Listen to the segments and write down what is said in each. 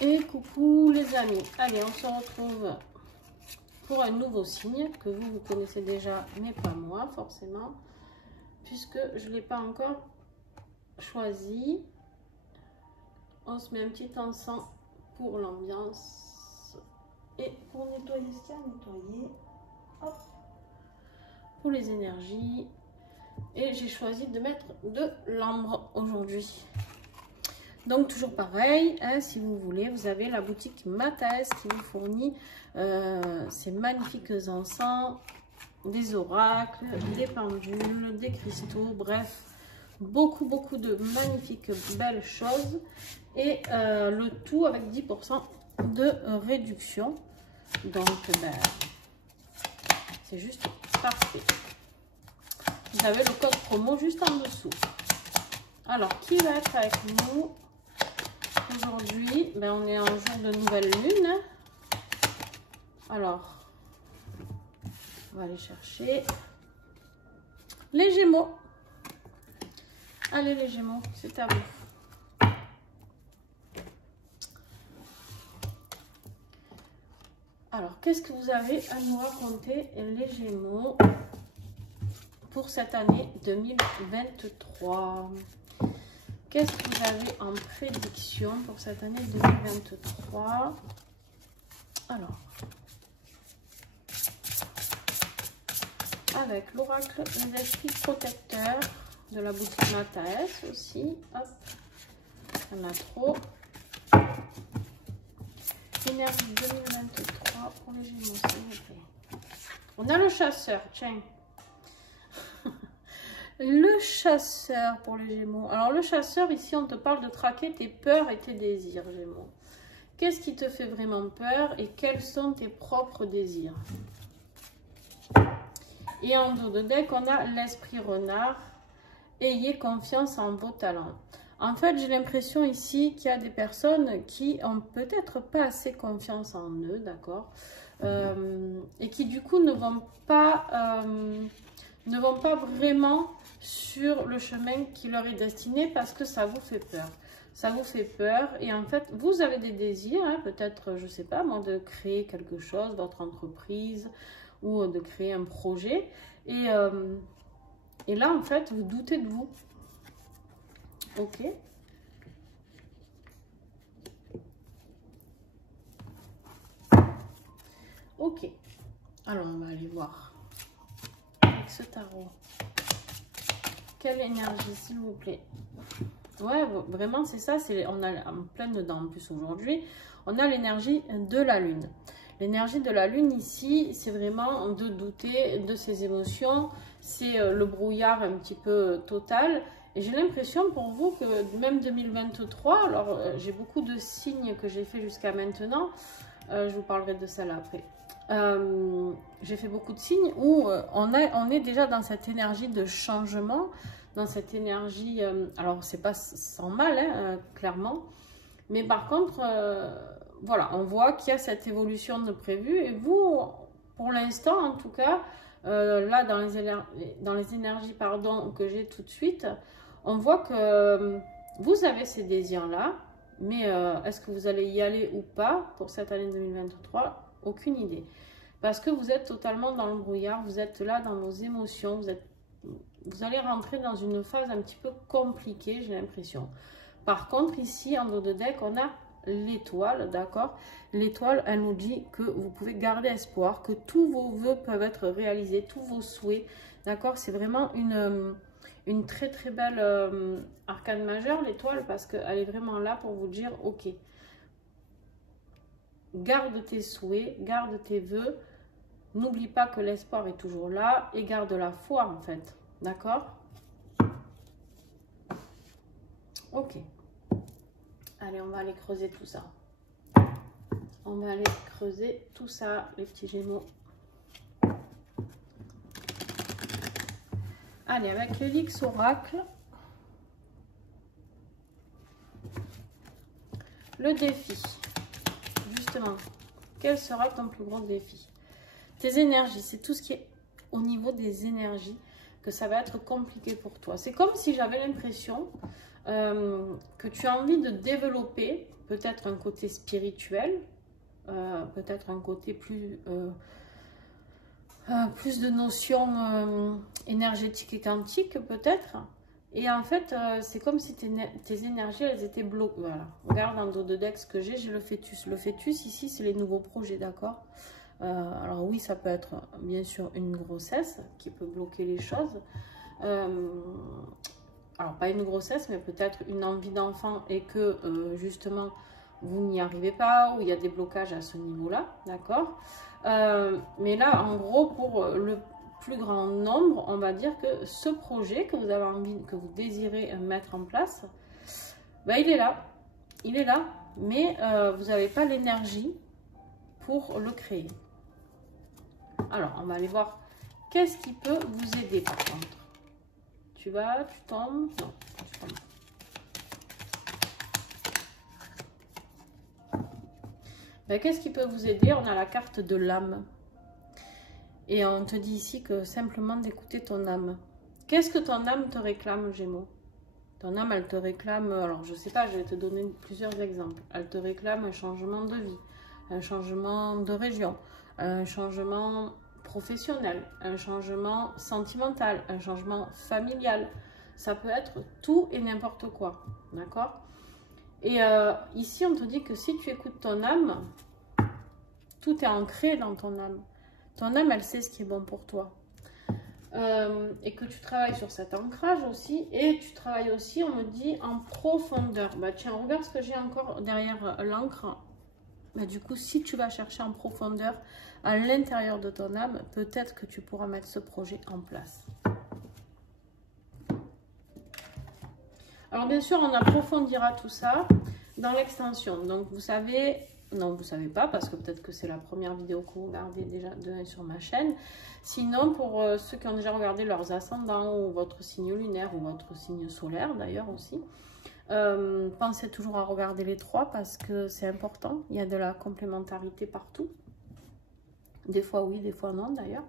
Et coucou les amis, allez on se retrouve pour un nouveau signe que vous connaissez déjà, mais pas moi forcément, puisque je ne l'ai pas encore choisi. On se met un petit encens pour l'ambiance et pour nettoyer ce qu'il y a à nettoyer. Hop. Pour les énergies. Et j'ai choisi de mettre de l'ambre aujourd'hui. Donc toujours pareil, hein, si vous voulez, vous avez la boutique Mataes qui vous fournit ces magnifiques encens, des oracles, des pendules, des cristaux, bref, beaucoup de magnifiques belles choses. Et le tout avec 10% de réduction. Donc ben, c'est juste parfait. Vous avez le code promo juste en dessous. Alors, qui va être avec nous aujourd'hui? Ben, on est en jour de nouvelle lune. Alors, on va aller chercher les Gémeaux. Allez les Gémeaux, c'est à vous. Alors, qu'est-ce que vous avez à nous raconter les Gémeaux pour cette année 2023? Qu'est-ce que vous avez en prédiction pour cette année 2023? Alors, avec l'oracle des esprits protecteurs de la boutique Mataes aussi. Hop, il y en a trop. Énergie 2023 pour les Gémeaux, s'il vous plaît. On a le chasseur, tiens. Le chasseur pour les Gémeaux. Alors le chasseur, ici on te parle de traquer tes peurs et tes désirs, Gémeaux. Qu'est-ce qui te fait vraiment peur et quels sont tes propres désirs? Et en dos de deck, on a l'esprit renard. Ayez confiance en vos talents. En fait, j'ai l'impression ici qu'il y a des personnes qui ont peut-être pas assez confiance en eux, d'accord, et qui du coup ne vont pas vraiment sur le chemin qui leur est destiné parce que ça vous fait peur. Ça vous fait peur et en fait, vous avez des désirs, hein, peut-être, je sais pas moi, de créer quelque chose, votre entreprise ou de créer un projet. Et là, en fait, vous doutez de vous. Ok. Ok. Alors, on va aller voir avec ce tarot. Quelle énergie, s'il vous plaît? Ouais, vraiment, c'est ça. On a en plein dedans. En plus, aujourd'hui, on a l'énergie de la Lune. L'énergie de la Lune, ici, c'est vraiment de douter de ses émotions. C'est le brouillard un petit peu total. Et j'ai l'impression pour vous que même 2023, alors j'ai beaucoup de signes que j'ai fait jusqu'à maintenant. Je vous parlerai de ça là après. J'ai fait beaucoup de signes où on est déjà dans cette énergie de changement, dans cette énergie, alors c'est pas sans mal, hein, clairement, mais par contre, voilà, on voit qu'il y a cette évolution de prévu, et vous, pour l'instant en tout cas, là dans les énergies pardon, que j'ai tout de suite, on voit que vous avez ces désirs-là, mais est-ce que vous allez y aller ou pas pour cette année 2023? Aucune idée. Parce que vous êtes totalement dans le brouillard, vous êtes là dans vos émotions, vous allez rentrer dans une phase un petit peu compliquée, j'ai l'impression. Par contre, ici, en dos de deck, on a l'étoile, d'accord? L'étoile, elle nous dit que vous pouvez garder espoir, que tous vos vœux peuvent être réalisés, tous vos souhaits, d'accord? C'est vraiment une très très belle arcane majeure, l'étoile, parce qu'elle est vraiment là pour vous dire, ok, garde tes souhaits, garde tes vœux, n'oublie pas que l'espoir est toujours là et garde la foi en fait, d'accord? Ok. Allez, on va aller creuser tout ça. On va aller creuser tout ça, les petits Gémeaux. Allez, avec l'Helix Oracle, le défi. Justement, quel sera ton plus gros défi? Tes énergies, c'est tout ce qui est au niveau des énergies que ça va être compliqué pour toi. C'est comme si j'avais l'impression que tu as envie de développer peut-être un côté spirituel, peut-être un côté plus de notions énergétiques et quantiques peut-être. Et en fait, c'est comme si tes énergies, elles étaient bloquées. Voilà, regarde dans le dos de Dex que j'ai le fœtus. Le fœtus, ici, c'est les nouveaux projets, d'accord? Alors oui, ça peut être bien sûr une grossesse qui peut bloquer les choses. Alors pas une grossesse, mais peut-être une envie d'enfant et que justement, vous n'y arrivez pas ou il y a des blocages à ce niveau-là, d'accord? Mais là, en gros, pour le plus grand nombre, on va dire que ce projet que vous avez envie, que vous désirez mettre en place, ben, il est là, mais vous n'avez pas l'énergie pour le créer. Alors, on va aller voir qu'est-ce qui peut vous aider par contre. Tu tombes, non, tu tombes. Ben, qu'est-ce qui peut vous aider? On a la carte de l'âme. Et on te dit ici que simplement d'écouter ton âme. Qu'est-ce que ton âme te réclame, Gémeaux? Ton âme, elle te réclame, alors je sais pas, je vais te donner plusieurs exemples. Elle te réclame un changement de vie, un changement de région, un changement professionnel, un changement sentimental, un changement familial. Ça peut être tout et n'importe quoi, d'accord? Et ici, on te dit que si tu écoutes ton âme, tout est ancré dans ton âme. Ton âme, elle sait ce qui est bon pour toi. Et que tu travailles sur cet ancrage aussi. Et tu travailles aussi, on me dit, en profondeur. Bah tiens, regarde ce que j'ai encore derrière l'encre. Bah, du coup, si tu vas chercher en profondeur à l'intérieur de ton âme, peut-être que tu pourras mettre ce projet en place. Alors bien sûr, on approfondira tout ça dans l'extension. Donc vous savez... Non, vous ne savez pas, parce que peut-être que c'est la première vidéo que vous regardez déjà sur ma chaîne. Sinon, pour ceux qui ont déjà regardé leurs ascendants, ou votre signe lunaire, ou votre signe solaire d'ailleurs aussi, pensez toujours à regarder les trois, parce que c'est important. Il y a de la complémentarité partout. Des fois oui, des fois non d'ailleurs.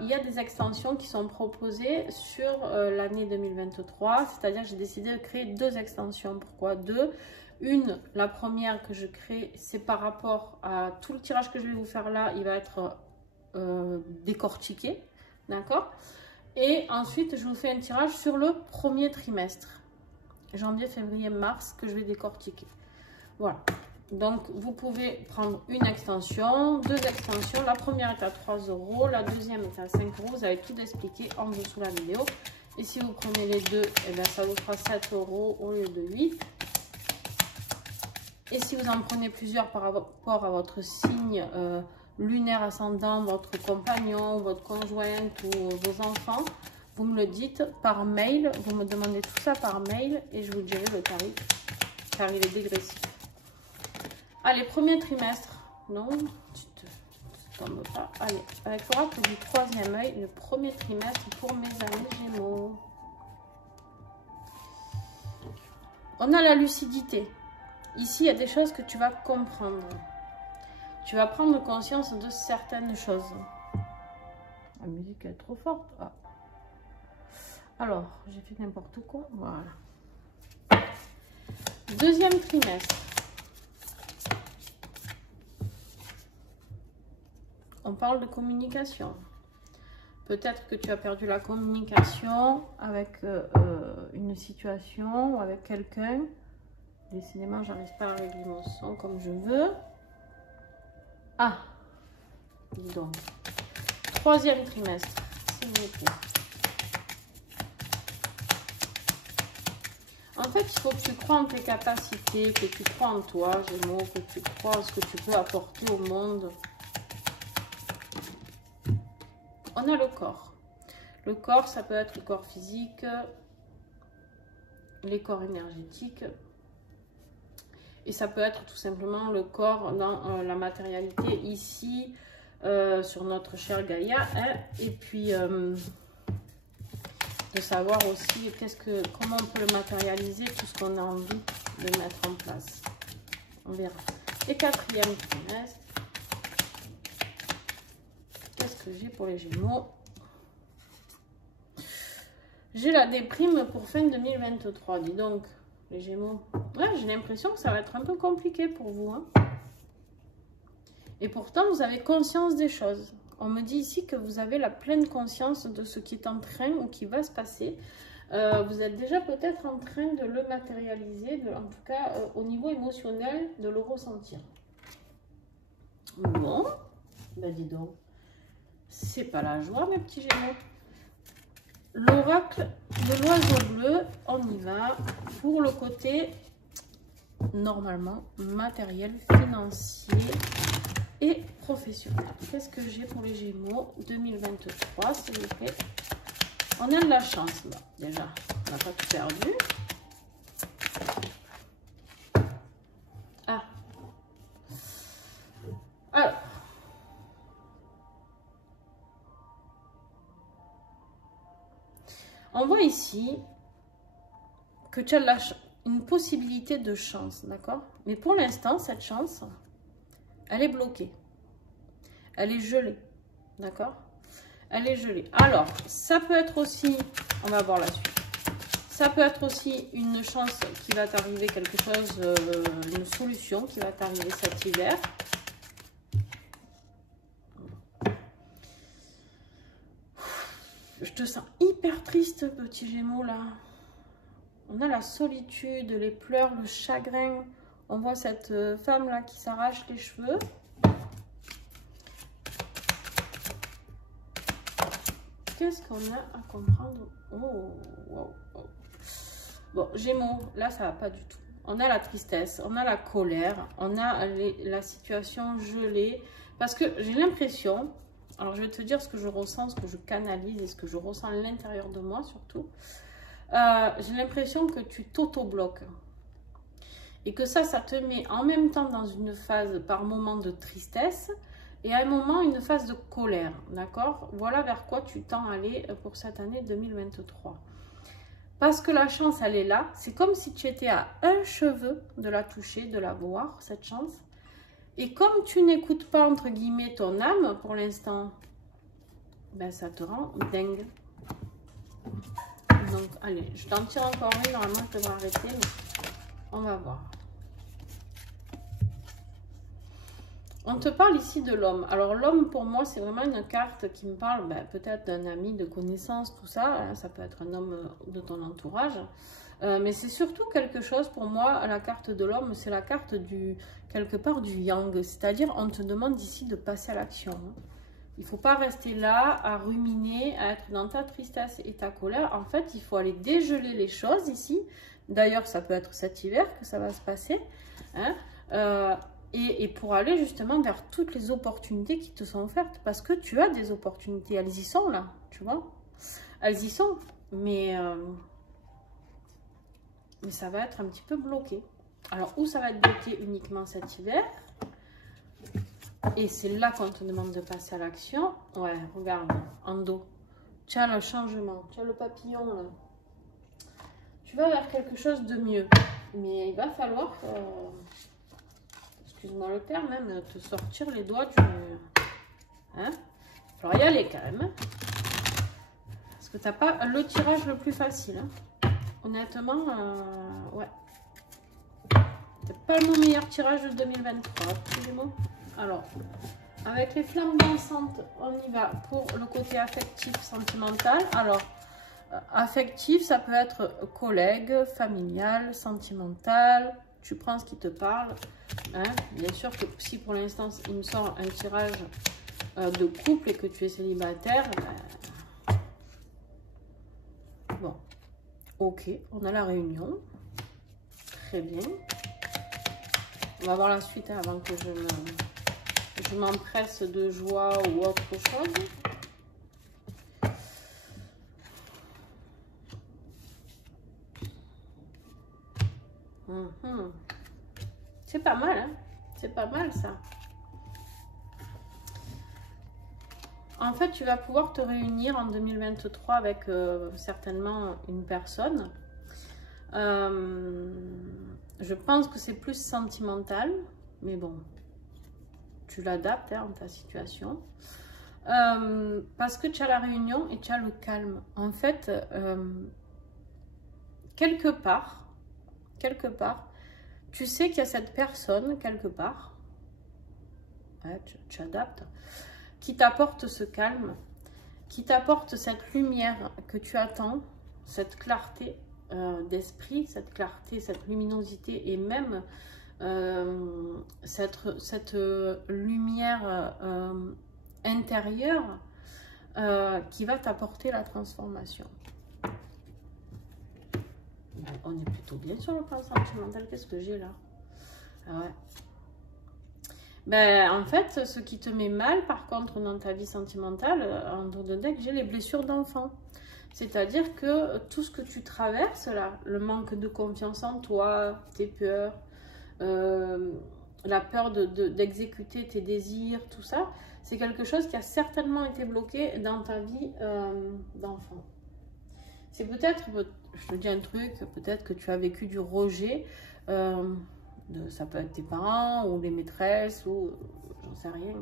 Il y a des extensions qui sont proposées sur l'année 2023, c'est-à-dire j'ai décidé de créer 2 extensions. Pourquoi 2? La première que je crée, c'est par rapport à tout le tirage que je vais vous faire là, il va être décortiqué, d'accord? Et ensuite, je vous fais un tirage sur le premier trimestre, janvier, février, mars, que je vais décortiquer. Voilà. Donc, vous pouvez prendre une extension, 2 extensions. La première est à 3 €, la deuxième est à 5 €. Vous avez tout expliqué en dessous de la vidéo. Et si vous prenez les deux, eh bien, ça vous fera 7 € au lieu de 8. Et si vous en prenez plusieurs par rapport à votre signe lunaire ascendant, votre compagnon, votre conjointe ou vos enfants, vous me le dites par mail. Vous me demandez tout ça par mail et je vous dirai le tarif, car il est dégressif. Allez, premier trimestre. Non, tu tombes pas. Allez, avec l'oracle du 3e œil, le premier trimestre pour mes amis Gémeaux. On a la lucidité. Ici, il y a des choses que tu vas comprendre. Tu vas prendre conscience de certaines choses. La musique est trop forte. Ah. Alors, j'ai fait n'importe quoi. Voilà. Deuxième trimestre. On parle de communication. Peut-être que tu as perdu la communication avec une situation ou avec quelqu'un. Décidément, j'arrive pas à régler mon son comme je veux. Ah, dis donc. Troisième trimestre, s'il vous plaît. En fait, il faut que tu crois en tes capacités, que tu crois en toi, Gémeaux, que tu crois en ce que tu peux apporter au monde. On a le corps. Le corps, ça peut être le corps physique, les corps énergétiques. Et ça peut être tout simplement le corps dans la matérialité ici, sur notre chère Gaïa. Hein, et puis, de savoir aussi comment on peut le matérialiser, tout ce qu'on a envie de mettre en place. On verra. Et quatrième trimestre. Qu'est-ce que j'ai pour les Gémeaux? J'ai la déprime pour fin 2023. Dis donc, les Gémeaux. Ouais, j'ai l'impression que ça va être un peu compliqué pour vous. Hein. Et pourtant, vous avez conscience des choses. On me dit ici que vous avez la pleine conscience de ce qui est en train ou qui va se passer. Vous êtes déjà peut-être en train de le matérialiser, en tout cas au niveau émotionnel, de le ressentir. Bon, ben dis donc, c'est pas la joie mes petits Gémeaux. L'oracle de l'oiseau bleu, on y va pour le côté normalement matériel, financier et professionnel. Qu'est-ce que j'ai pour les Gémeaux 2023 s'il vous plaît? On a de la chance là, déjà, on n'a pas tout perdu. Ah, alors, on voit ici que tu as une possibilité de chance, d'accord? Mais pour l'instant, cette chance, elle est bloquée. Elle est gelée, d'accord? Elle est gelée. Alors, ça peut être aussi, on va voir la suite. Ça peut être aussi une chance qui va t'arriver, quelque chose, une solution qui va t'arriver cet hiver. Je te sens hyper triste, petit Gémeaux, là. On a la solitude, les pleurs, le chagrin. On voit cette femme-là qui s'arrache les cheveux. Qu'est-ce qu'on a à comprendre? Oh, wow, wow. Bon, Gémeaux, là, ça va pas du tout. On a la tristesse, on a la colère, on a la situation gelée. Parce que j'ai l'impression, alors je vais te dire ce que je ressens, ce que je canalise et ce que je ressens à l'intérieur de moi surtout. J'ai l'impression que tu t'auto-bloques. Et que ça te met en même temps dans une phase par moment de tristesse et à un moment une phase de colère, d'accord? Voilà vers quoi tu tends à aller pour cette année 2023. Parce que la chance, elle est là. C'est comme si tu étais à un cheveu de la toucher, de la voir, cette chance. Et comme tu n'écoutes pas, entre guillemets, ton âme pour l'instant, ben ça te rend dingue. Donc, allez, je t'en tire encore une. Normalement, je devrais arrêter, mais on va voir. On te parle ici de l'homme. Alors, l'homme, pour moi, c'est vraiment une carte qui me parle peut-être d'un ami, de connaissance, tout ça. Hein, ça peut être un homme de ton entourage. Mais c'est surtout quelque chose, pour moi, la carte de l'homme, c'est la carte du, quelque part, du yang. C'est-à-dire, on te demande ici de passer à l'action. Hein. Il ne faut pas rester là à ruminer, à être dans ta tristesse et ta colère. En fait, il faut aller dégeler les choses ici. D'ailleurs, ça peut être cet hiver que ça va se passer. Hein. Et pour aller justement vers toutes les opportunités qui te sont offertes. Parce que tu as des opportunités. Elles y sont là, tu vois. Elles y sont. Mais ça va être un petit peu bloqué. Alors, où ça va être bloqué uniquement cet hiver? Et c'est là qu'on te demande de passer à l'action. Ouais, regarde, en dos. Tu as le changement, tu as le papillon là. Tu vas vers quelque chose de mieux. Mais il va falloir, excuse-moi le terme, même te sortir les doigts du... Hein? Il va falloir y aller quand même. Hein? Parce que tu n'as pas le tirage le plus facile. Hein? Honnêtement, ouais. C'est pas le meilleur tirage de 2023. Absolument. Alors, avec les flammes dansantes, on y va pour le côté affectif, sentimental. Alors, affectif, ça peut être collègue, familial, sentimental. Tu prends ce qui te parle. Hein. Bien sûr que si pour l'instant, il me sort un tirage de couple et que tu es célibataire, ben... bon, ok, on a la réunion. Très bien. On va voir la suite hein, avant que je m'empresse de joie ou autre chose. C'est pas mal, hein? C'est pas mal ça. En fait, tu vas pouvoir te réunir en 2023 avec certainement une personne. Je pense que c'est plus sentimental, mais bon, tu l'adaptes hein, en ta situation. Parce que tu as la réunion et tu as le calme. En fait, quelque part, quelque part, tu sais qu'il y a cette personne, quelque part, ouais, tu adaptes, qui t'apporte ce calme, qui t'apporte cette lumière que tu attends, cette clarté d'esprit, cette clarté, cette luminosité et même cette lumière intérieure qui va t'apporter la transformation. On est plutôt bien sur le plan sentimental. Qu'est-ce que j'ai là? Ah ouais. Ben, en fait, ce qui te met mal, par contre, dans ta vie sentimentale, en dos de deck, j'ai les blessures d'enfant. C'est-à-dire que tout ce que tu traverses là, le manque de confiance en toi, tes peurs, la peur d'exécuter tes désirs, tout ça, c'est quelque chose qui a certainement été bloqué dans ta vie d'enfant. C'est peut-être, je te dis un truc, peut-être que tu as vécu du rejet, ça peut être tes parents ou les maîtresses ou j'en sais rien,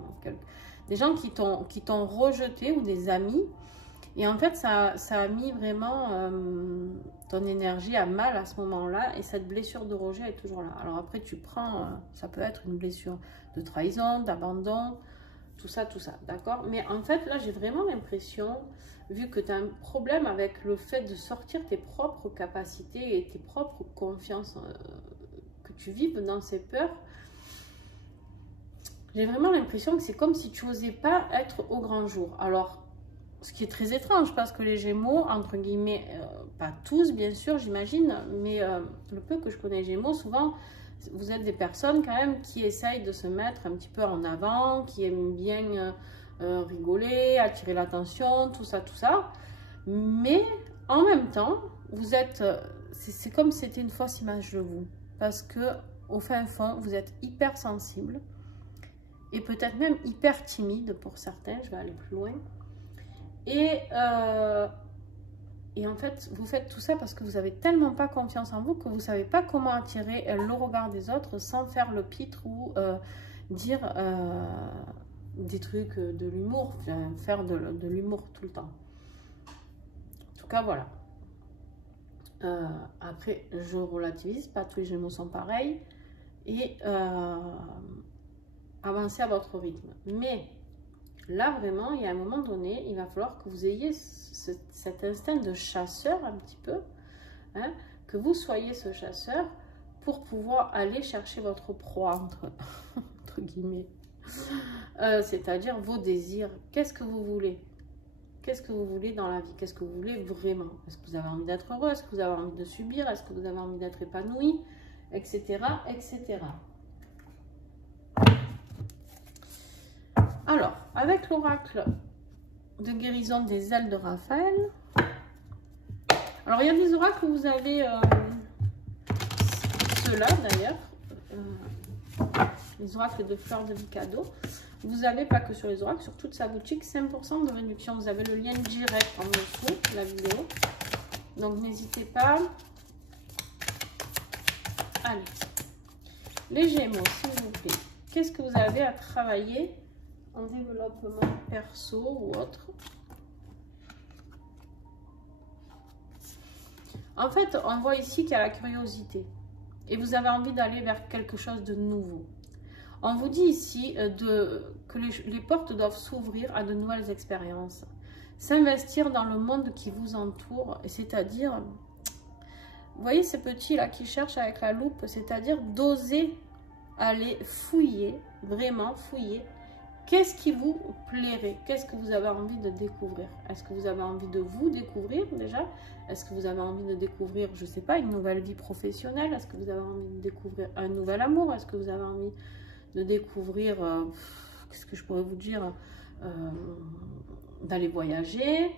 des gens qui t'ont rejeté ou des amis. Et en fait, ça a mis vraiment ton énergie à mal à ce moment-là. Et cette blessure de rejet est toujours là. Alors après, tu prends, ça peut être une blessure de trahison, d'abandon, tout ça, d'accord? Mais en fait, là, j'ai vraiment l'impression, vu que tu as un problème avec le fait de sortir tes propres capacités et tes propres confiances, que tu vives dans ces peurs, j'ai vraiment l'impression que c'est comme si tu n'osais pas être au grand jour. Alors, ce qui est très étrange, parce que les Gémeaux, entre guillemets, pas tous bien sûr, j'imagine, mais le peu que je connais Gémeaux, souvent, vous êtes des personnes quand même qui essayent de se mettre un petit peu en avant, qui aiment bien rigoler, attirer l'attention, tout ça. Mais en même temps, vous êtes, c'est comme si c'était une fausse image de vous, parce que au fin fond, vous êtes hyper sensible et peut-être même hyper timide pour certains. Je vais aller plus loin. Et en fait, vous faites tout ça parce que vous n'avez tellement pas confiance en vous que vous ne savez pas comment attirer le regard des autres sans faire le pitre ou dire des trucs de l'humour, faire de l'humour tout le temps. En tout cas, voilà. Après, je relativise, pas tous les Gémeaux sont pareils. Et avancez à votre rythme. Mais là, vraiment, il y a un moment donné, il va falloir que vous ayez cet instinct de chasseur un petit peu, hein, que vous soyez ce chasseur pour pouvoir aller chercher votre proie, entre guillemets. C'est-à-dire vos désirs. Qu'est-ce que vous voulez? Qu'est-ce que vous voulez dans la vie? Qu'est-ce que vous voulez vraiment? Est-ce que vous avez envie d'être heureux? Est-ce que vous avez envie de subir? Est-ce que vous avez envie d'être épanoui? Etc. etc. Alors, avec l'oracle de guérison des ailes de Raphaël, alors il y a des oracles où vous avez ceux-là d'ailleurs, les oracles de fleurs de Mikado. Vous avez, pas que sur les oracles, sur toute sa boutique, 5% de réduction. Vous avez le lien direct en dessous de la vidéo. Donc n'hésitez pas. Allez. Les Gémeaux, s'il vous plaît. Qu'est-ce que vous avez à travailler en développement perso ou autre? En fait, on voit ici qu'il y a la curiosité. Et vous avez envie d'aller vers quelque chose de nouveau. On vous dit ici que les portes doivent s'ouvrir à de nouvelles expériences. S'investir dans le monde qui vous entoure, c'est-à-dire, vous voyez ces petits là qui cherchent avec la loupe, c'est-à-dire d'oser aller fouiller, vraiment fouiller. Qu'est-ce qui vous plairait? Qu'est-ce que vous avez envie de découvrir? Est-ce que vous avez envie de vous découvrir déjà? Est-ce que vous avez envie de découvrir, je ne sais pas, une nouvelle vie professionnelle? Est-ce que vous avez envie de découvrir un nouvel amour? Est-ce que vous avez envie de découvrir, qu'est-ce que je pourrais vous dire, d'aller voyager?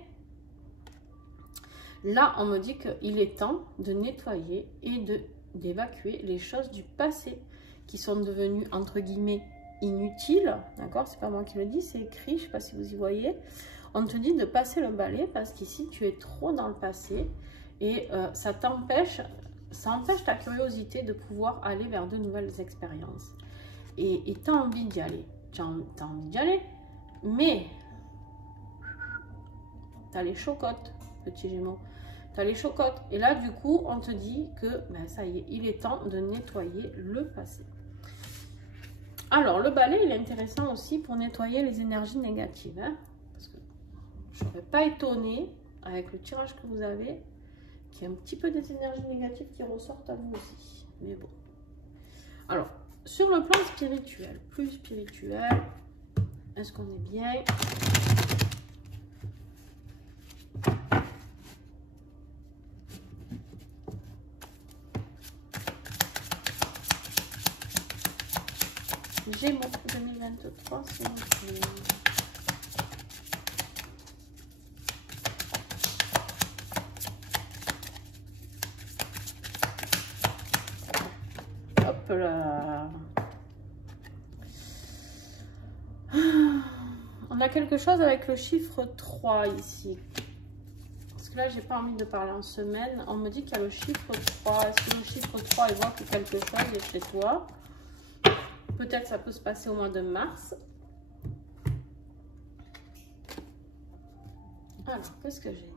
Là, on me dit qu'il est temps de nettoyer et d'évacuer les choses du passé qui sont devenues, entre guillemets, inutiles. D'accord? C'est pas moi qui le dis, c'est écrit, je ne sais pas si vous y voyez. On te dit de passer le balai parce qu'ici, tu es trop dans le passé et ça empêche ta curiosité de pouvoir aller vers de nouvelles expériences. Et tu as envie d'y aller. Tu as envie d'y aller, mais tu as les chocottes, petits Gémeaux. tu as les chocottes. Et là, du coup, on te dit que ben, ça y est, il est temps de nettoyer le passé. Alors, le balai, il est intéressant aussi pour nettoyer les énergies négatives. Hein, parce que je ne serais pas étonnée, avec le tirage que vous avez, qu'il y ait un petit peu des énergies négatives qui ressortent à vous aussi. Mais bon. Alors, sur le plan spirituel, plus spirituel, est-ce qu'on est bien? Gémeaux 2023, c'est mon tour. Hop là. On a quelque chose avec le chiffre 3 ici. Parce que là, j'ai pas envie de parler en semaine. On me dit qu'il y a le chiffre 3. Est-ce que le chiffre 3 évoque quelque chose est chez toi? Peut-être ça peut se passer au mois de mars. Alors, qu'est-ce que j'ai?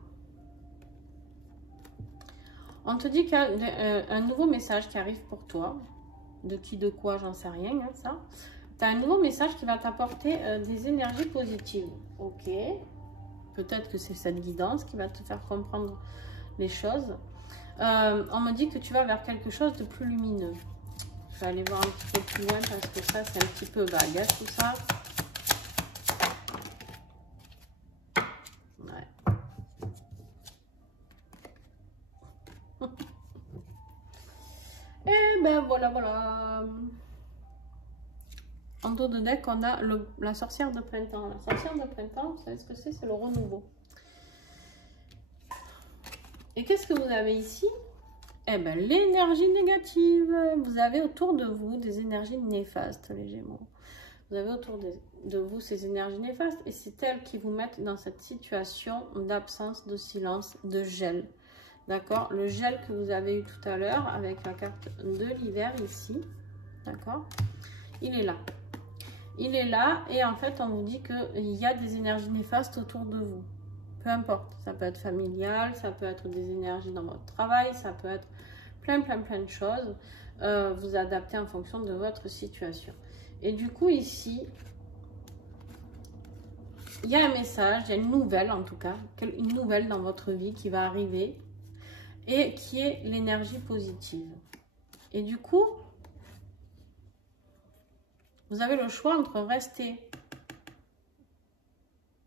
On te dit qu'il y a un nouveau message qui arrive pour toi. De qui, de quoi, j'en sais rien, hein, ça. Tu as un nouveau message qui va t'apporter des énergies positives. Ok. Peut-être que c'est cette guidance qui va te faire comprendre les choses. On me dit que tu vas vers quelque chose de plus lumineux. Je vais aller voir un petit peu plus loin parce que ça, c'est un petit peu vague, hein, tout ça. Ouais. Et ben voilà, voilà. En dos de deck, on a la sorcière de printemps. La sorcière de printemps, vous savez ce que c'est? C'est le renouveau. Et qu'est-ce que vous avez ici? Eh bien, l'énergie négative. Vous avez autour de vous des énergies néfastes, les Gémeaux. Vous avez autour de vous ces énergies néfastes et c'est elles qui vous mettent dans cette situation d'absence, de silence, de gel. D'accord? Le gel que vous avez eu tout à l'heure avec la carte de l'hiver ici. D'accord? Il est là. Il est là et en fait, on vous dit qu'il y a des énergies néfastes autour de vous. Peu importe, ça peut être familial, ça peut être des énergies dans votre travail, ça peut être plein de choses. Vous adaptez en fonction de votre situation. Et du coup, ici, il y a un message, il y a une nouvelle en tout cas, une nouvelle dans votre vie qui va arriver et qui est l'énergie positive. Et du coup, vous avez le choix entre rester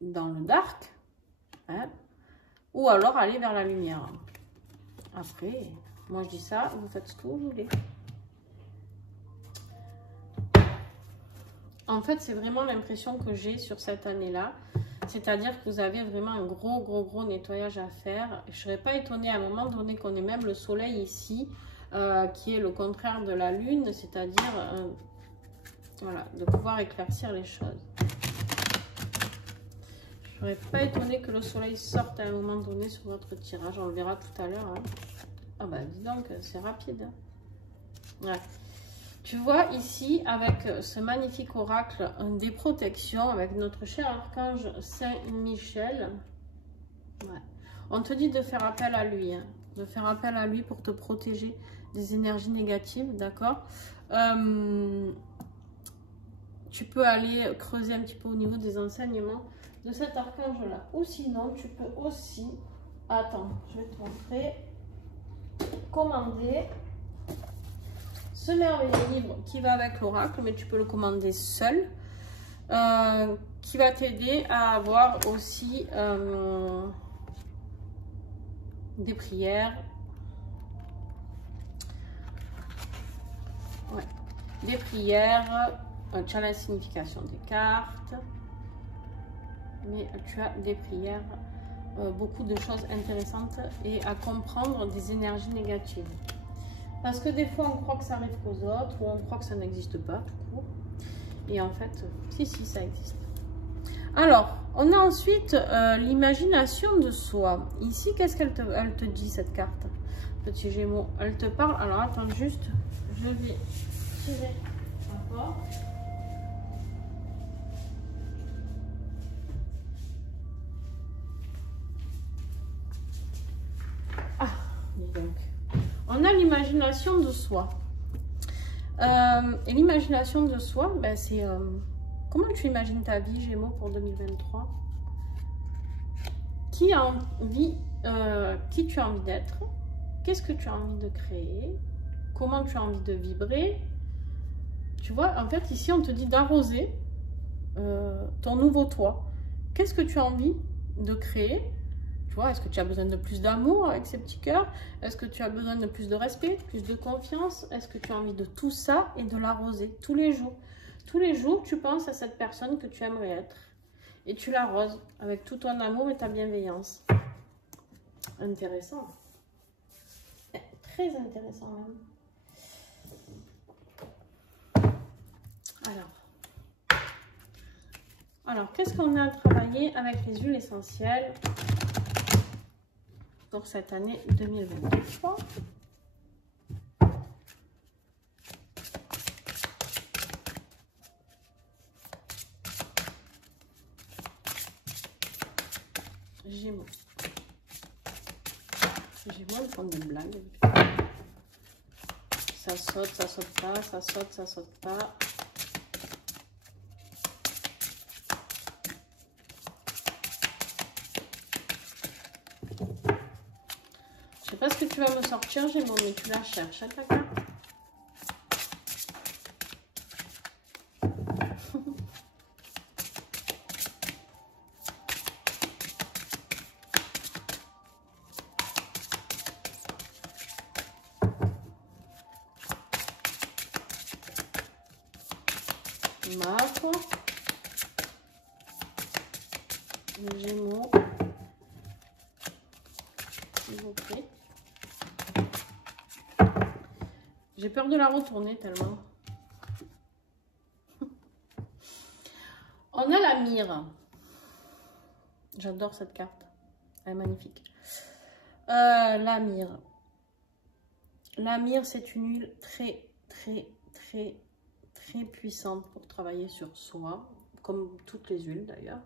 dans le dark, hein, ou alors aller vers la lumière. Après, moi je dis ça, vous faites ce que vous voulez. En fait, c'est vraiment l'impression que j'ai sur cette année-là. C'est-à-dire que vous avez vraiment un gros nettoyage à faire. Je ne serais pas étonnée à un moment donné qu'on ait même le soleil ici, qui est le contraire de la lune, c'est-à-dire voilà, de pouvoir éclaircir les choses. Je ne serais pas étonnée que le soleil sorte à un moment donné sur votre tirage. On le verra tout à l'heure. Hein. Ah bah dis donc, c'est rapide. Hein. Ouais. Tu vois ici, avec ce magnifique oracle des protections, avec notre cher archange Saint-Michel, ouais. On te dit de faire appel à lui, hein, de faire appel à lui pour te protéger des énergies négatives, d'accord? Tu peux aller creuser un petit peu au niveau des enseignements de cet archange-là. Ou sinon, tu peux aussi, attends, je vais te montrer, commander ce merveilleux livre qui va avec l'oracle, mais tu peux le commander seul, qui va t'aider à avoir aussi des prières, ouais, des prières, tu as la signification des cartes, mais tu as des prières, beaucoup de choses intéressantes et à comprendre des énergies négatives. Parce que des fois, on croit que ça arrive qu'aux autres, ou on croit que ça n'existe pas, tout court. Et en fait, si, ça existe. Alors, on a ensuite l'imagination de soi. Ici, qu'est-ce qu'elle te dit, cette carte? Petit Gémeaux, elle te parle. Alors, attends juste, je vais tirer la porte. On a l'imagination de soi. Et l'imagination de soi, ben, c'est comment tu imagines ta vie, Gémeaux, pour 2023? Qui a envie, qui tu as envie d'être? Qu'est-ce que tu as envie de créer? Comment tu as envie de vibrer? Tu vois, en fait, ici, on te dit d'arroser ton nouveau toi. Qu'est-ce que tu as envie de créer? Tu vois, est-ce que tu as besoin de plus d'amour avec ces petits cœurs? Est-ce que tu as besoin de plus de respect, plus de confiance? Est-ce que tu as envie de tout ça et de l'arroser tous les jours? Tous les jours, tu penses à cette personne que tu aimerais être. Et tu l'arroses avec tout ton amour et ta bienveillance. Intéressant. Très intéressant même. Alors qu'est-ce qu'on a à travailler avec les huiles essentielles pour cette année 2023? Gémeaux. Gémeaux, ils font des blagues. Ça saute pas, ça saute pas. Je sais pas ce que tu vas me sortir, Gémeaux, mais tu la cherches, hein, ta carte. Marco, les Gémeaux, s'il vous plaît. J'ai peur de la retourner tellement. On a la myrrhe. J'adore cette carte. Elle est magnifique. La myrrhe. La myrrhe, c'est une huile très puissante pour travailler sur soi, comme toutes les huiles d'ailleurs.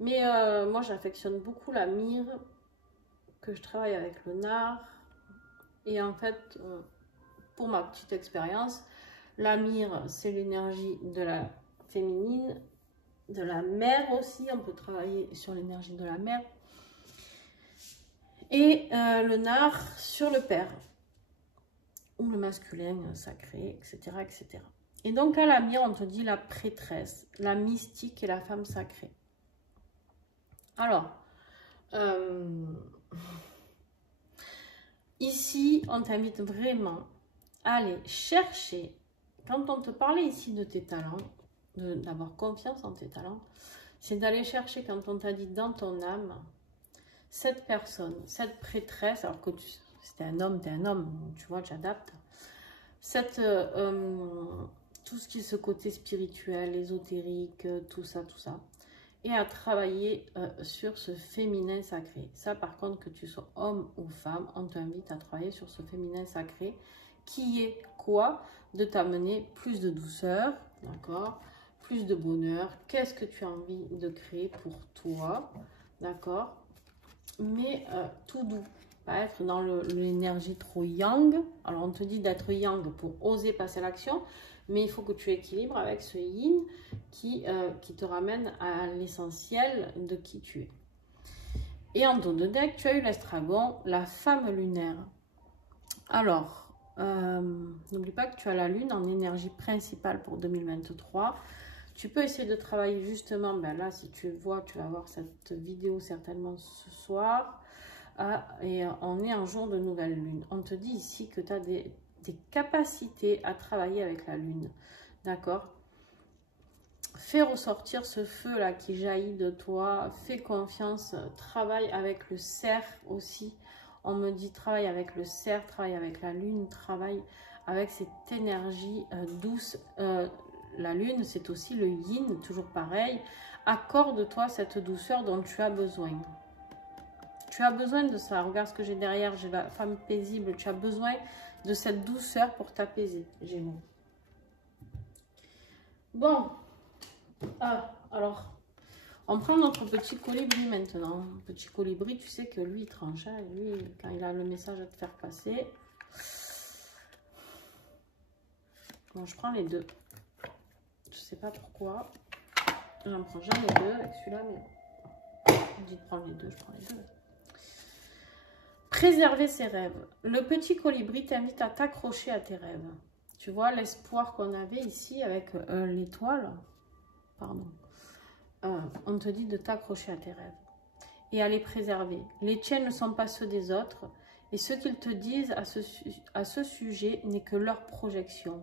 Mais moi, j'affectionne beaucoup la myrrhe, que je travaille avec le nard. Et en fait, pour ma petite expérience, la myrrhe, c'est l'énergie de la féminine, de la mer aussi. On peut travailler sur l'énergie de la mer. Et le nard sur le père, ou le masculin sacré, etc., etc. Et donc à la myrrhe, on te dit la prêtresse, la mystique et la femme sacrée. Alors, ici, on t'invite vraiment à aller chercher, quand on te parlait ici de tes talents, d'avoir confiance en tes talents, c'est d'aller chercher, quand on t'a dit dans ton âme, cette personne, cette prêtresse, alors que si t'es un homme, tu vois, j'adapte. Tout ce qui est ce côté spirituel, ésotérique, tout ça. Et à travailler sur ce féminin sacré. Ça, par contre, que tu sois homme ou femme, on t'invite à travailler sur ce féminin sacré, qui est quoi? De t'amener plus de douceur, d'accord? Plus de bonheur. Qu'est-ce que tu as envie de créer pour toi, d'accord? Mais tout doux, pas être dans l'énergie trop yang. Alors on te dit d'être yang pour oser passer à l'action, mais il faut que tu équilibres avec ce yin qui te ramène à l'essentiel de qui tu es. Et en dos de deck, tu as eu l'estragon, la femme lunaire. Alors, n'oublie pas que tu as la lune en énergie principale pour 2023. Tu peux essayer de travailler justement, ben là, si tu vois, tu vas voir cette vidéo certainement ce soir. Et on est un jour de nouvelle lune. On te dit ici que tu as des capacités à travailler avec la lune. D'accord? Fais ressortir ce feu-là qui jaillit de toi. Fais confiance. Travaille avec le cerf aussi. On me dit travaille avec le cerf, travaille avec la lune, travaille avec cette énergie douce. La lune, c'est aussi le yin, toujours pareil. Accorde-toi cette douceur dont tu as besoin. Tu as besoin de ça. Regarde ce que j'ai derrière. J'ai la femme paisible. Tu as besoin de cette douceur pour t'apaiser, Gémeaux. Bon. Alors, on prend notre petit colibri maintenant. Petit colibri, tu sais que lui, il tranche. Hein, lui, quand il a le message à te faire passer, Bon, je prends les deux. Je sais pas pourquoi. J'en prends jamais deux avec celui-là, mais on dit de prendre les deux, je prends les deux. Préserver ses rêves. Le petit colibri t'invite à t'accrocher à tes rêves. Tu vois l'espoir qu'on avait ici avec l'étoile. Pardon. On te dit de t'accrocher à tes rêves et à les préserver. Les tiens ne sont pas ceux des autres et ce qu'ils te disent à ce sujet n'est que leur projection,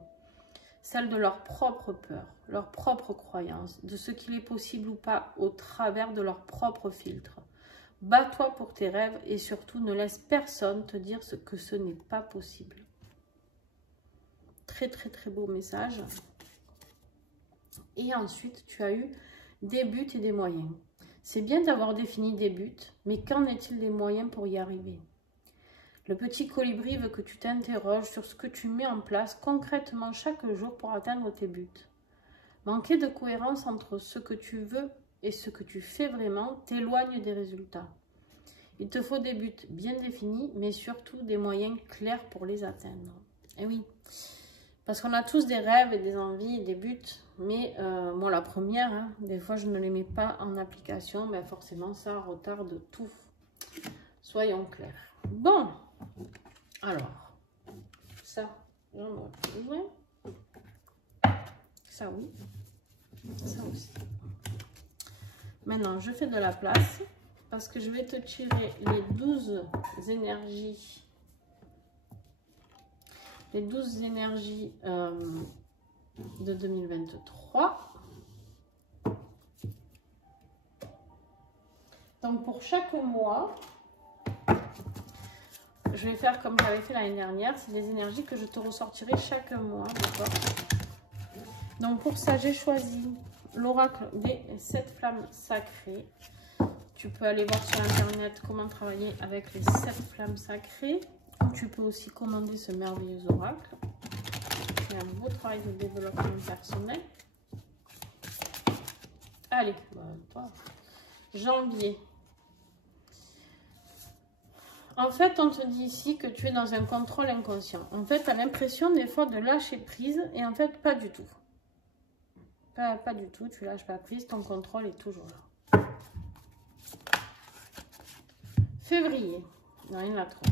celle de leur propre peur, leur propre croyance, de ce qu'il est possible ou pas au travers de leur propre filtre. Bats-toi pour tes rêves et surtout ne laisse personne te dire que ce n'est pas possible. Très très très beau message. Et ensuite, tu as eu des buts et des moyens. C'est bien d'avoir défini des buts, mais qu'en est-il des moyens pour y arriver? Le petit colibri veut que tu t'interroges sur ce que tu mets en place concrètement chaque jour pour atteindre tes buts. Manquer de cohérence entre ce que tu veux et ce que tu fais vraiment t'éloigne des résultats. Il te faut des buts bien définis, mais surtout des moyens clairs pour les atteindre. Et oui, parce qu'on a tous des rêves et des envies et des buts, mais moi la première, hein, des fois je ne les mets pas en application, ben forcément ça retarde tout. Soyons clairs. Bon, alors, ça, ça oui, ça aussi. Maintenant, je fais de la place parce que je vais te tirer les 12 énergies. Les 12 énergies de 2023. Donc, pour chaque mois, je vais faire comme j'avais fait l'année dernière. C'est des énergies que je te ressortirai chaque mois. Donc, pour ça, j'ai choisi l'oracle des 7 flammes sacrées. Tu peux aller voir sur Internet comment travailler avec les 7 flammes sacrées. Tu peux aussi commander ce merveilleux oracle. C'est un beau travail de développement personnel. Allez, janvier. En fait, on te dit ici que tu es dans un contrôle inconscient. En fait, tu as l'impression des fois de lâcher prise et en fait, pas du tout. Pas du tout, tu lâches pas prise, ton contrôle est toujours là. Février, non, il y en a trop.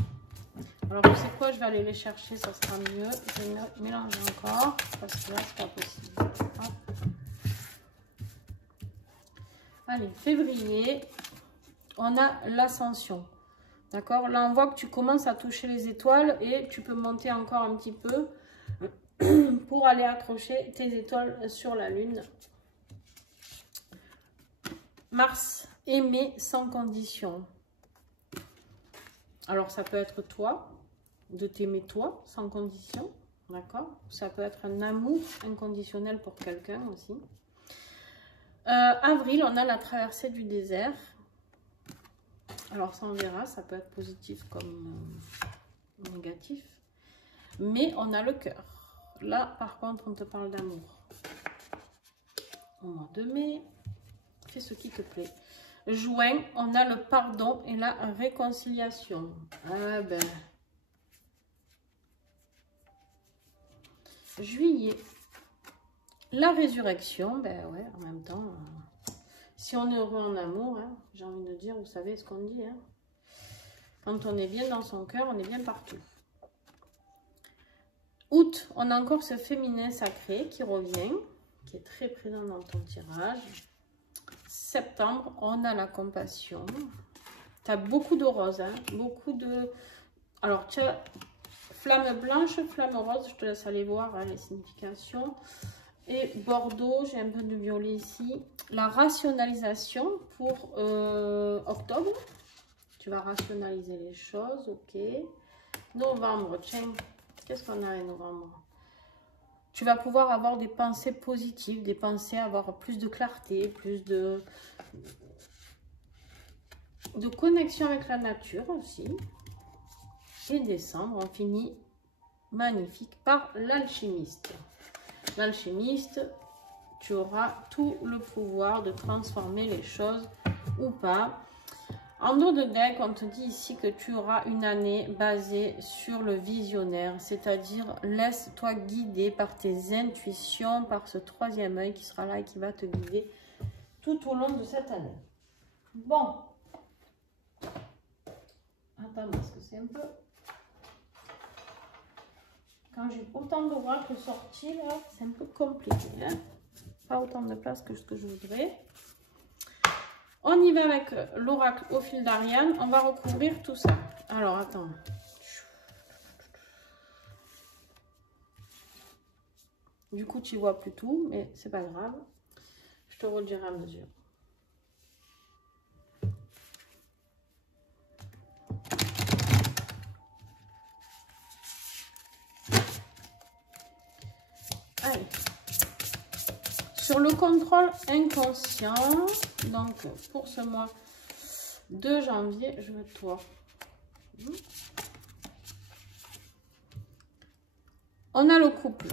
Alors, tu sais quoi, je vais aller les chercher, ça sera mieux. Je vais mélanger encore, parce que là, c'est pas possible. Hop. Allez, février, on a l'ascension. D'accord? Là, on voit que tu commences à toucher les étoiles et tu peux monter encore un petit peu pour aller accrocher tes étoiles sur la lune. Mars, aimer sans condition. Alors, ça peut être toi, de t'aimer toi, sans condition, d'accord? Ça peut être un amour inconditionnel pour quelqu'un aussi. Avril, on a la traversée du désert. Alors, ça, on verra, ça peut être positif comme négatif. Mais on a le cœur. Là, par contre, on te parle d'amour. Au mois de mai, fais ce qui te plaît. Juin, on a le pardon et la réconciliation. Ah ben. Juillet, la résurrection. Ben ouais, en même temps, si on est heureux en amour, hein, j'ai envie de dire, vous savez ce qu'on dit. Hein, quand on est bien dans son cœur, on est bien partout. Août, on a encore ce féminin sacré qui revient, qui est très présent dans ton tirage. Septembre, on a la compassion. Tu as beaucoup de roses, hein, beaucoup de... Alors, tu as flamme blanche, flamme rose, je te laisse aller voir hein, les significations. Et Bordeaux, j'ai un peu de violet ici. La rationalisation pour octobre. Tu vas rationaliser les choses, ok. Novembre, tiens, qu'est-ce qu'on a en novembre? Tu vas pouvoir avoir des pensées positives, des pensées, avoir plus de clarté, plus de connexion avec la nature aussi. Et décembre, on finit magnifique par l'alchimiste. L'alchimiste, tu auras tout le pouvoir de transformer les choses ou pas. En dos de deck, on te dit ici que tu auras une année basée sur le visionnaire, c'est-à-dire laisse-toi guider par tes intuitions, par ce troisième œil qui sera là et qui va te guider tout au long de cette année. Bon. Attends, parce que c'est un peu... Quand j'ai autant d'oracles sortis, là, c'est un peu compliqué. Hein, pas autant de place que ce que je voudrais. On y va avec l'oracle au fil d'Ariane. On va recouvrir tout ça. Alors, attends. Du coup, tu vois plus tout, mais c'est pas grave. Je te redirai à mesure. Allez. Sur le contrôle inconscient, donc pour ce mois de janvier, je veux toi. On a le couple.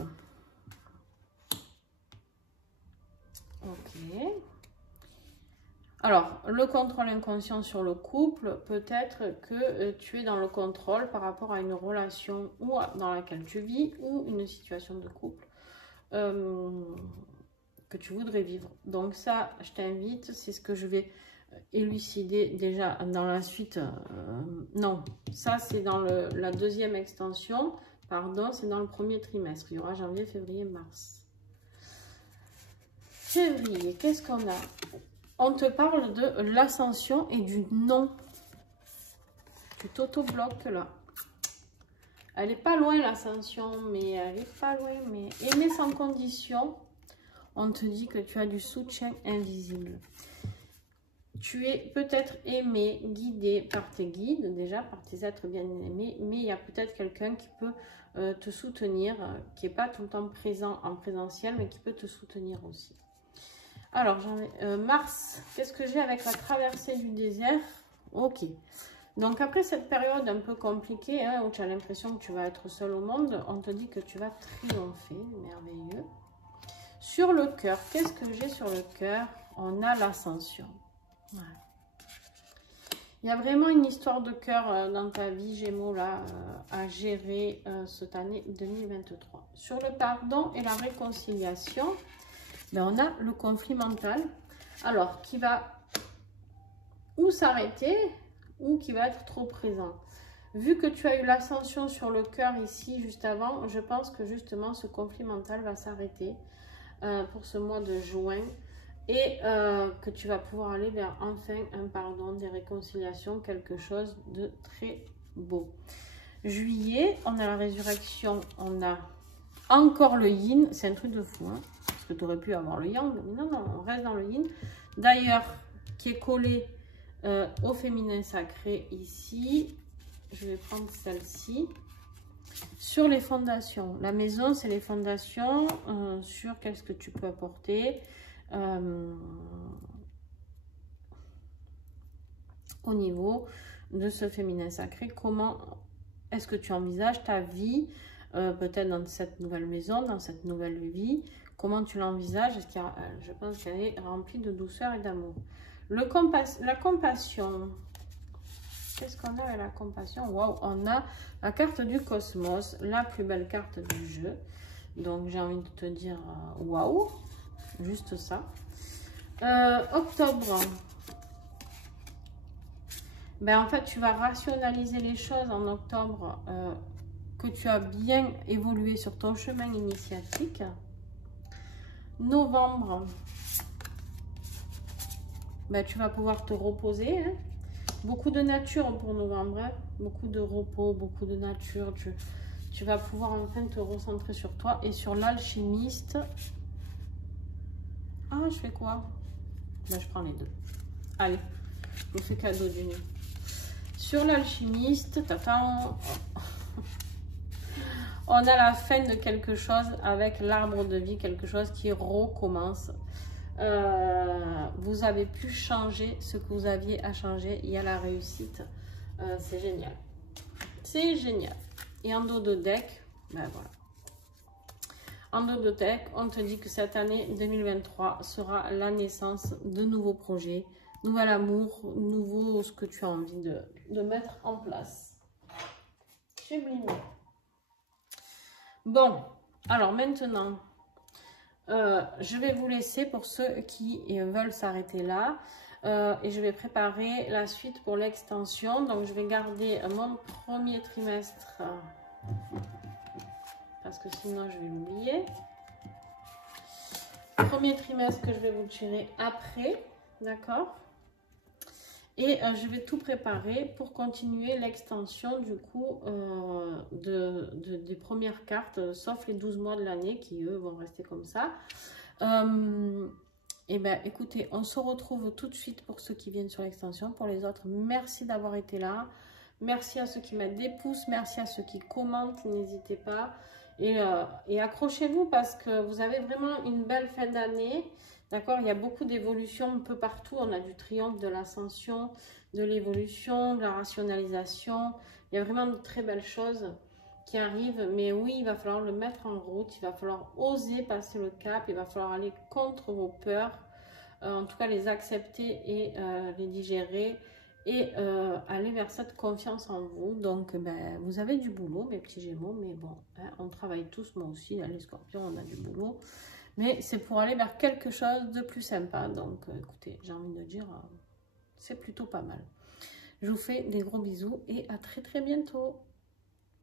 Ok. Alors, le contrôle inconscient sur le couple, peut-être que tu es dans le contrôle par rapport à une relation ou dans laquelle tu vis ou une situation de couple. Que tu voudrais vivre. Donc ça, je t'invite, c'est ce que je vais élucider déjà dans la suite. Non, ça c'est dans la deuxième extension. Pardon, c'est dans le premier trimestre. Il y aura janvier, février, mars. Février, qu'est-ce qu'on a? On te parle de l'ascension et du non. Tu t'auto-bloques là. Elle n'est pas loin l'ascension, mais elle n'est pas loin. Mais aimer sans condition. On te dit que tu as du soutien invisible. Tu es peut-être aimé, guidé par tes guides, déjà par tes êtres bien-aimés, mais il y a peut-être quelqu'un qui peut te soutenir, qui n'est pas tout le temps présent en présentiel, mais qui peut te soutenir aussi. Alors, Mars, qu'est-ce que j'ai avec la traversée du désert? Ok. Donc, après cette période un peu compliquée, hein, où tu as l'impression que tu vas être seul au monde, on te dit que tu vas triompher. Merveilleux. Sur le cœur, qu'est-ce que j'ai sur le cœur? On a l'ascension. Voilà. Il y a vraiment une histoire de cœur dans ta vie, Gémeaux, là, à gérer cette année 2023. Sur le pardon et la réconciliation, ben, on a le conflit mental. Alors, qui va ou s'arrêter ou qui va être trop présent. Vu que tu as eu l'ascension sur le cœur ici, juste avant, je pense que justement, ce conflit mental va s'arrêter. Pour ce mois de juin et que tu vas pouvoir aller vers enfin un pardon, des réconciliations, quelque chose de très beau. Juillet, on a la résurrection, on a encore le yin, c'est un truc de fou, hein, parce que tu aurais pu avoir le yang, mais non, non, on reste dans le yin. D'ailleurs, qui est collé au féminin sacré ici, je vais prendre celle-ci. Sur les fondations, la maison, c'est les fondations sur qu'est-ce que tu peux apporter au niveau de ce féminin sacré. Comment est-ce que tu envisages ta vie, peut-être dans cette nouvelle maison, dans cette nouvelle vie? Comment tu l'envisages? Je pense qu'elle est remplie de douceur et d'amour. La compassion. Qu'est-ce qu'on a avec la compassion? Waouh, on a la carte du cosmos, la plus belle carte du jeu. Donc, j'ai envie de te dire waouh, juste ça. Octobre. Ben, en fait, tu vas rationaliser les choses en octobre, que tu as bien évolué sur ton chemin initiatique. Novembre. Ben, tu vas pouvoir te reposer, hein. Beaucoup de nature pour novembre, hein. Beaucoup de repos, beaucoup de nature. Tu vas pouvoir enfin te recentrer sur toi et sur l'alchimiste. Ah, je fais quoi? Ben, je prends les deux. Allez, je me fais cadeau du nez. Sur l'alchimiste, on a la fin de quelque chose avec l'arbre de vie, quelque chose qui recommence. Vous avez pu changer ce que vous aviez à changer. Il y a la réussite. C'est génial. C'est génial. Et en dos de deck, ben voilà. En dos de deck, on te dit que cette année 2023 sera la naissance de nouveaux projets, nouvel amour, nouveau ce que tu as envie de mettre en place. Sublime. Bon, alors maintenant, je vais vous laisser pour ceux qui veulent s'arrêter là. Et je vais préparer la suite pour l'extension. Donc, je vais garder mon premier trimestre parce que sinon, je vais l'oublier. Premier trimestre que je vais vous tirer après, d'accord? Et je vais tout préparer pour continuer l'extension du coup des premières cartes, sauf les 12 mois de l'année qui, eux, vont rester comme ça. Et bien, écoutez, on se retrouve tout de suite pour ceux qui viennent sur l'extension. Pour les autres, merci d'avoir été là. Merci à ceux qui mettent des pouces, merci à ceux qui commentent, n'hésitez pas. Et accrochez-vous parce que vous avez vraiment une belle fin d'année. D'accord, il y a beaucoup d'évolutions un peu partout. On a du triomphe, de l'ascension, de l'évolution, de la rationalisation. Il y a vraiment de très belles choses qui arrivent. Mais oui, il va falloir le mettre en route. Il va falloir oser passer le cap. Il va falloir aller contre vos peurs. En tout cas, les accepter et les digérer. Et aller vers cette confiance en vous. Donc, ben, vous avez du boulot, mes petits Gémeaux. Mais bon, hein, on travaille tous, moi aussi, les Scorpions, on a du boulot. Mais c'est pour aller vers quelque chose de plus sympa. Donc, écoutez, j'ai envie de dire, c'est plutôt pas mal. Je vous fais des gros bisous et à très très bientôt.